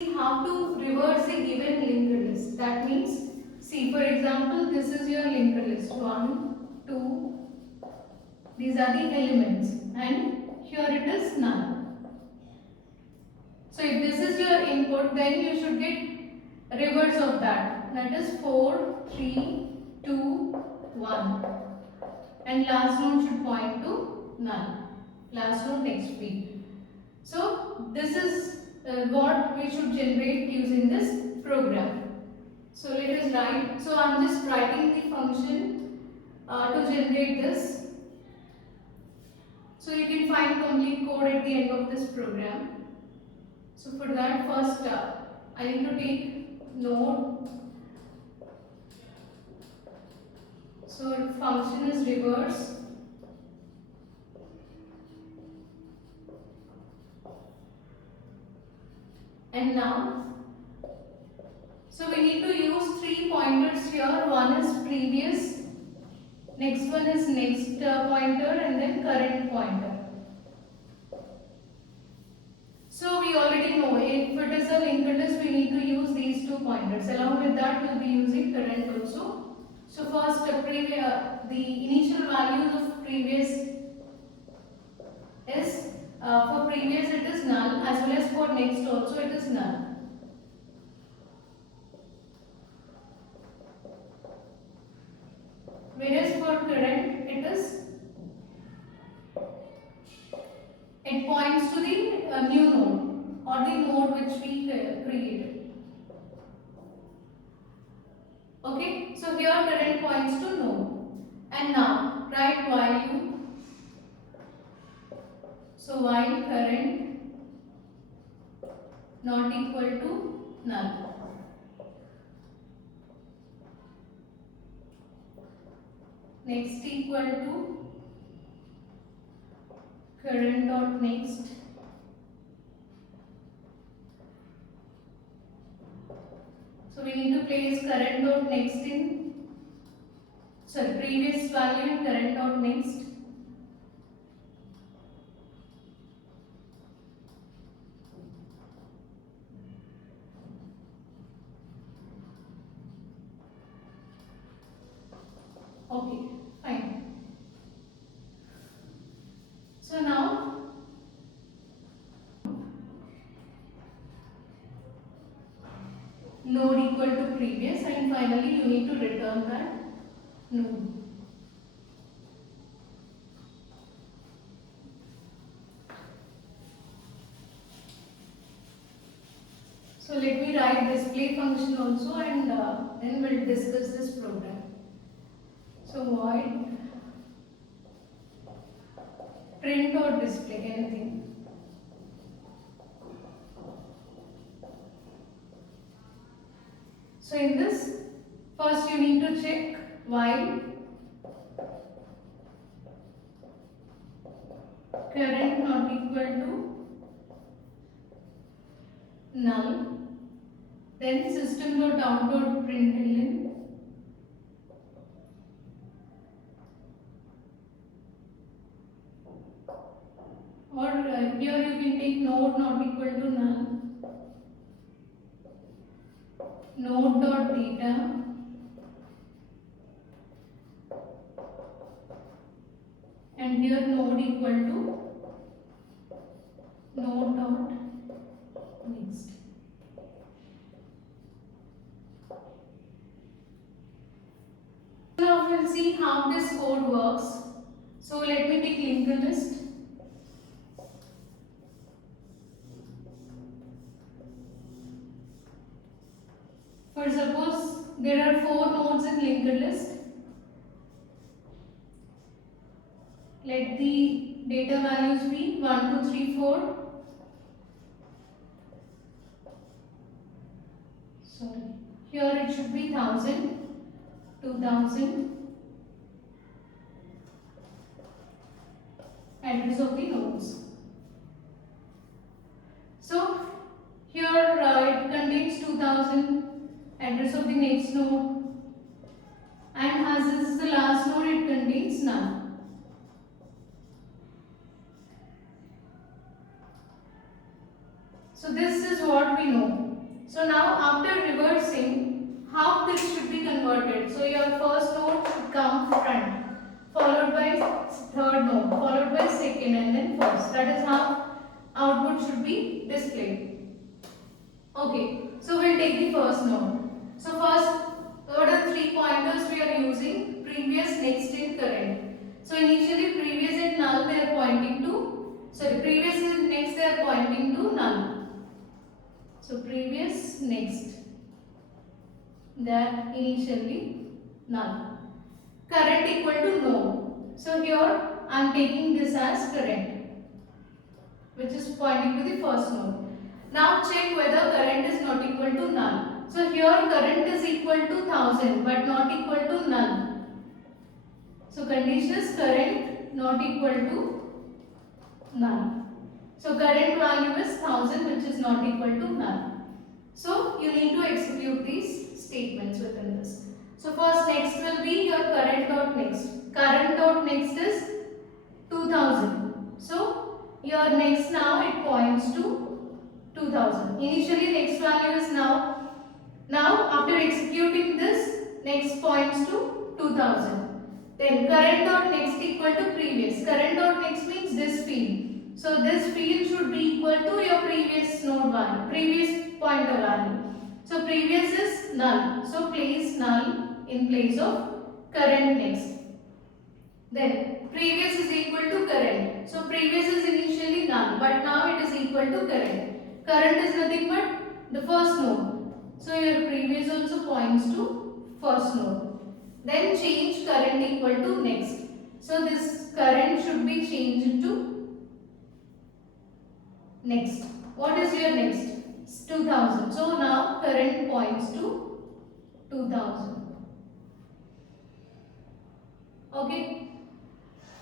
how to reverse a given linked list. That means, see, for example, this is your linked list 1, 2, these are the elements, and here it is null. So, if this is your input, then you should get reverse of that. That is 4, 3, 2, 1. And last node should point to null. Last node next field. So, this is what we should generate using this program. So let us write. So I am just writing the function to generate this. So you can find complete code at the end of this program. So for that, first I need to take node. So function is reverse. And now, so we need to use 3 pointers here. One is previous, next one is next pointer, and then current pointer. So we already know if it is a linked list, we need to use these 2 pointers. Along with that, we will be using current also. So first, the initial values of previous is for previous it is null, as well as for next also it is null. Whereas for current it points to the new node or the node which we created. Okay, so here current points to node. And now write while loop. So while current not equal to null. Next equal to current dot next. So we need to place current dot next in, sorry, previous value in current dot next. Okay, fine. So now node equal to previous, and finally you need to return that node. So let me write display function also, and then we'll discuss this program. So void print or display anything. So in this, first you need to check while current not equal to null, then system.out.println or here you can take node not equal to null, node dot data, and here node equal to node dot next. Now we'll see how this code works. So let me take linked list. For suppose there are 4 nodes in linked list. Let the data values be 1, 2, 3, 4. Sorry, here it should be 1000, 2000. Address of the nodes. So here it contains 2000. Address of the next node, and as this is the last node, it contains null. So this is what we know. inverted. So your first node should come front, followed by third node, followed by second, and then first. That is how output should be displayed. Okay, so we'll take the first node. So first, what are the 3 pointers we are using? Previous, next, and current. So initially previous and null they are pointing to, previous and next they are pointing to null. So previous, next, they are initially null. Current equal to no. So here I am taking this as current, which is pointing to the first node. Now check whether current is not equal to null. So here current is equal to 1000 but not equal to null. So condition is current not equal to null. So current value is 1000 which is not equal to null. So you need to execute these statements within this. So first next will be your current dot next. Current dot next is 2000. So your next now it points to 2000. Initially next value is now. Now after executing this next points to 2000. Then current dot next equal to previous. Current dot next means this field. So this field should be equal to your previous node value, previous pointer value. So previous is null. So place null in place of current next. Then previous is equal to current. So previous is initially null but now it is equal to current. Current is nothing but the first node. So your previous also points to first node. Then change current equal to next. So this current should be changed to next. What is your next? It's 2000. So now current points to 2000. Okay.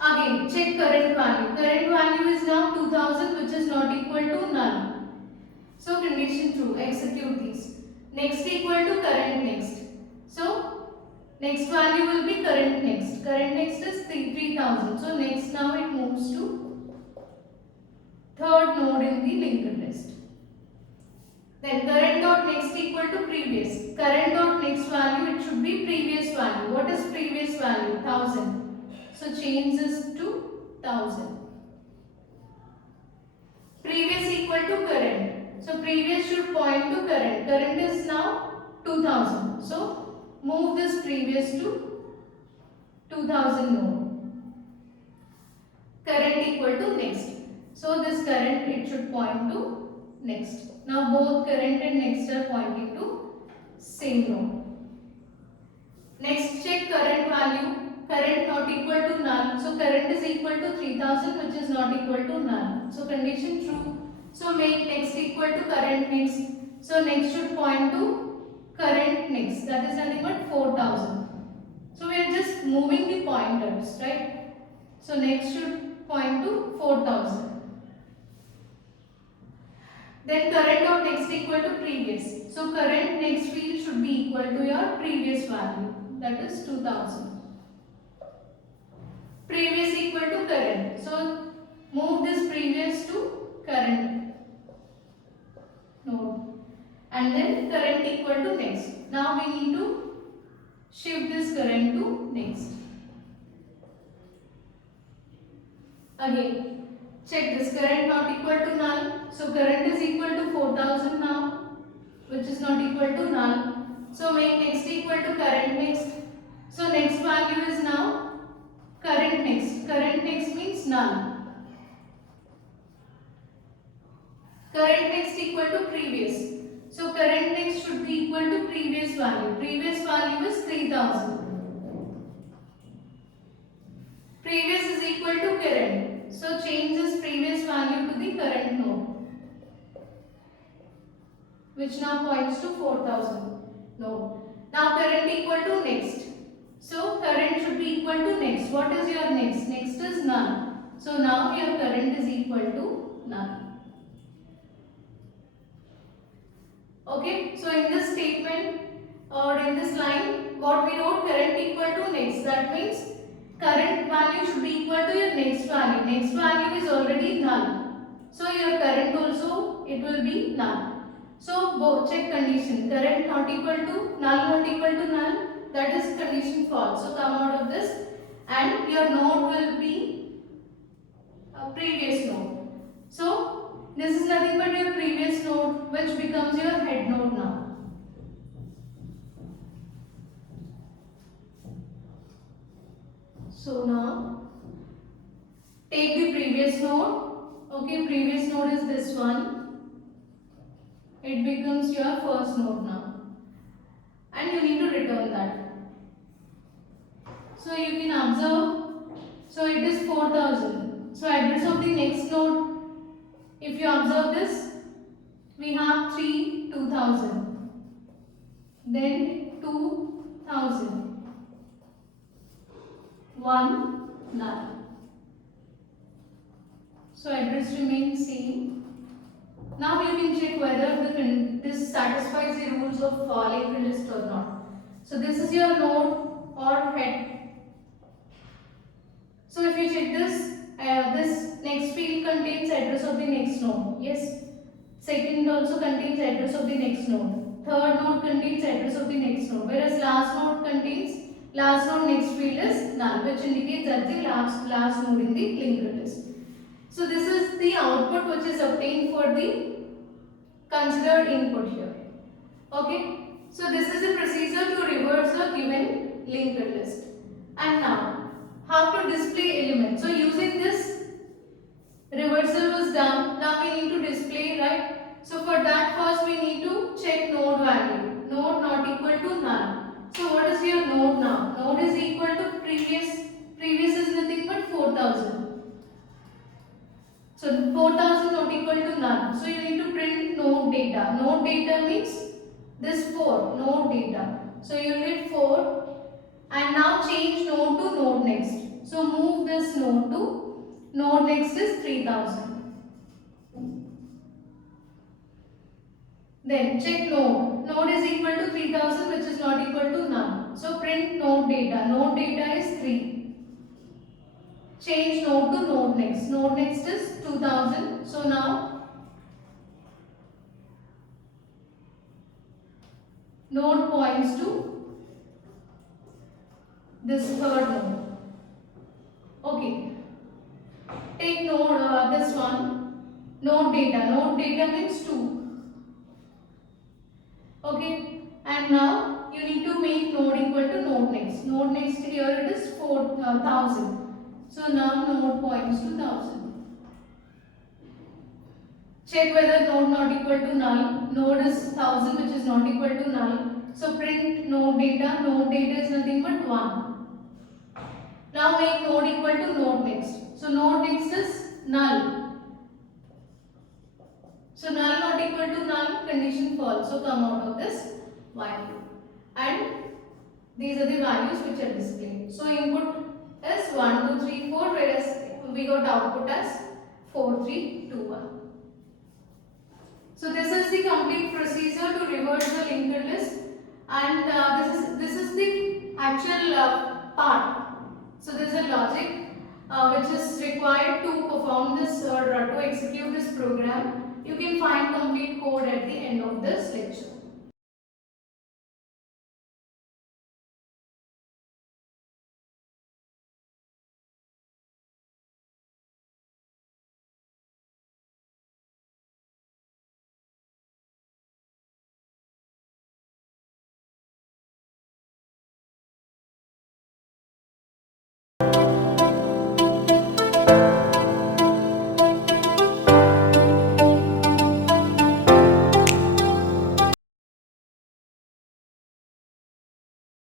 Again check current value. Current value is now 2000 which is not equal to null. So condition true. Execute these. Next equal to current next. So next value will be current next. Current next is 3000. So next now it moves to third node in the linked list. Then current dot next equal to previous. Current dot next value it should be previous value. What is previous value? 1000. So change this to 1000. Previous equal to current. So previous should point to current. Current is now 2000. So move this previous to 2000 node. Current equal to next. So this current it should point to next. Now both current and next are pointing to same node. Next check current value. Current not equal to null. So current is equal to 3000 which is not equal to null. So condition true. So make next equal to current next. So next should point to current next. That is nothing but 4000. So we are just moving the pointers, right? So next should point to 4000. Then current dot next equal to previous. So current next field should be equal to your previous value. That is 2000. Previous equal to current. So move this previous to current node. And then current equal to next. Now we need to shift this current to next. Again, check this current not equal to null. So current is equal to 4000 now, which is not equal to null. So make next equal to current next. So next value is now current next. Current next means null. Current next equal to previous. So current next should be equal to previous value. Previous value is 3000. Previous is equal to current. So change this previous value to the current node, which now points to 4000 node. Now current equal to next. So current should be equal to next. What is your next? Next is null. So now your current is equal to null. Okay, so in this statement or in this line, what we wrote current equal to next. That means current value should be equal to your next value. Next value is already null. So your current also it will be null. So both check condition. Current not equal to null not equal to null. that is condition false. So come out of this and your node will be a previous node. So this is nothing but your previous node which becomes your head node now. So now take the previous node. Okay, previous node is this one. It becomes your first node now. And you need to return that. So you can observe. So it is 4000. So address of the next node, if you observe this, we have 3 2000. Then 2000. 1 null. So address remains same. Now you can check whether this satisfies the rules of linked list or not. So this is your node or head. So if you check this, this next field contains address of the next node. Yes. Second also contains address of the next node. Third node contains address of the next node. Whereas last node contains last node next field is null, which indicates that the last node in the linked list. So this is the output which is obtained for the considered input here. Okay. So this is the procedure to reverse a given linked list. And now, how to display elements. So using this reversal was done. Now we need to display, right? So for that first we need to check node value. Node not equal to null. So what is your node now? Node is equal to previous. Previous is nothing but 4000. So 4000 not equal to null. So you need to print node data. Node data means this 4, node data. So you hit 4 and now change node to node next. So move this node to node next is 3000. Then check node. Node is equal to 3000 which is not equal to null. So print node data. Node data is 3. Change node to node next. Node next is 2000. So now node points to this third node. Okay. Take node this one. Node data. Node data means 2. Okay. And now you need to make node equal to node next. Node next here it is 4000. So now node points to 1000. Check whether node not equal to null. Node is 1000 which is not equal to null. So print node data. Node data is nothing but 1. Now make node equal to node next. So node next is null. So null not equal to null, condition false. So come out of this while loop. And these are the values which are displayed. So input is 1, 2, 3, 4, whereas we got output as 4, 3, 2, 1. So this is the complete procedure to reverse the linked list, and this is the actual part. So there is a logic which is required to perform this or to execute this program. You can find complete code at the end of this lecture.